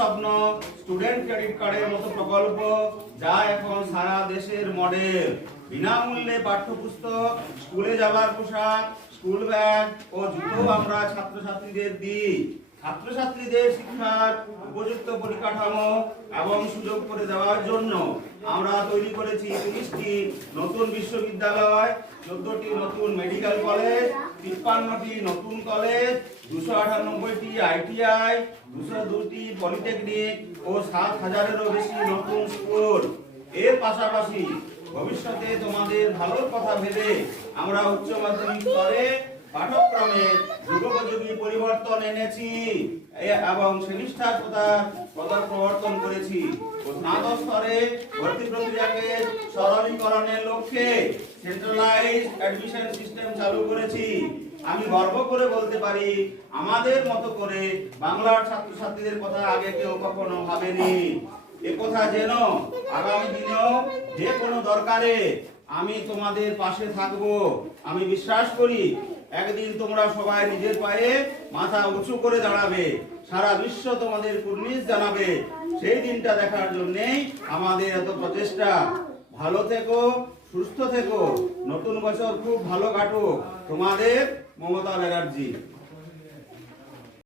স্বপ্ন student credit কার্ডের মতো প্রকল্প, যা এখন সারা দেশের মডেল। বিনামূল্যে পাঠ্যপুস্তক, স্কুলে যাবার পোশাক, স্কুল ব্যাগ ও জুতো আমরা ছাত্রছাত্রীদের দিই। ছাত্রছাত্রীদের শিক্ষার উপযুক্ত পরিকাঠামো এবং সুযোগ করে দেওয়ার জন্য আমরা তৈরি করেছি 30টি নতুন বিশ্ববিদ্যালয়, 14টি নতুন মেডিকেল কলেজ, 53টি নতুন কলেজ, 298টি ITI, 202টি পলিটেকনিক ও 7,000-এরও বেশি নতুন স্কুল। এর পাশাপাশি ভবিষ্যতে তোমাদের ভালোর কথা ভেবে আমরা উচ্চ মাধ্যমিক স্তরে পাঠ্যক্রমে যুগোপযোগী পরিবর্তন এনেছি এবং সেমিস্টার প্রবর্তন করেছি। স্নাতক স্তরে ভর্তি প্রক্রিয়াকে সরলীকরণের লক্ষ্যে সেন্ট্রালাইজড অ্যাডমিশন সিস্টেম চালু করেছি। আমি গর্ব করে বলতে পারি, আমাদের মতো করে বাংলার ছাত্রছাত্রীদের কথা আগে কেউ কখনো ভাবেনি। একথা যেন আগামী দিনেও যে কোনো দরকারে আমি তোমাদের পাশে থাকব। আমি বিশ্বাস করি একদিন তোমরা সবাই নিজের পায়ে মাথা উঁচু করে দাঁড়াবে, সারা বিশ্ব তোমাদের কুর্নিশ জানাবে। সেই দিনটা দেখার জন্যই আমাদের এত প্রচেষ্টা। ভালো থেকো, সুস্থ থেকো, নতুন বছর খুব ভালো কাটুক। তোমাদের মমতা ব্যানার্জি।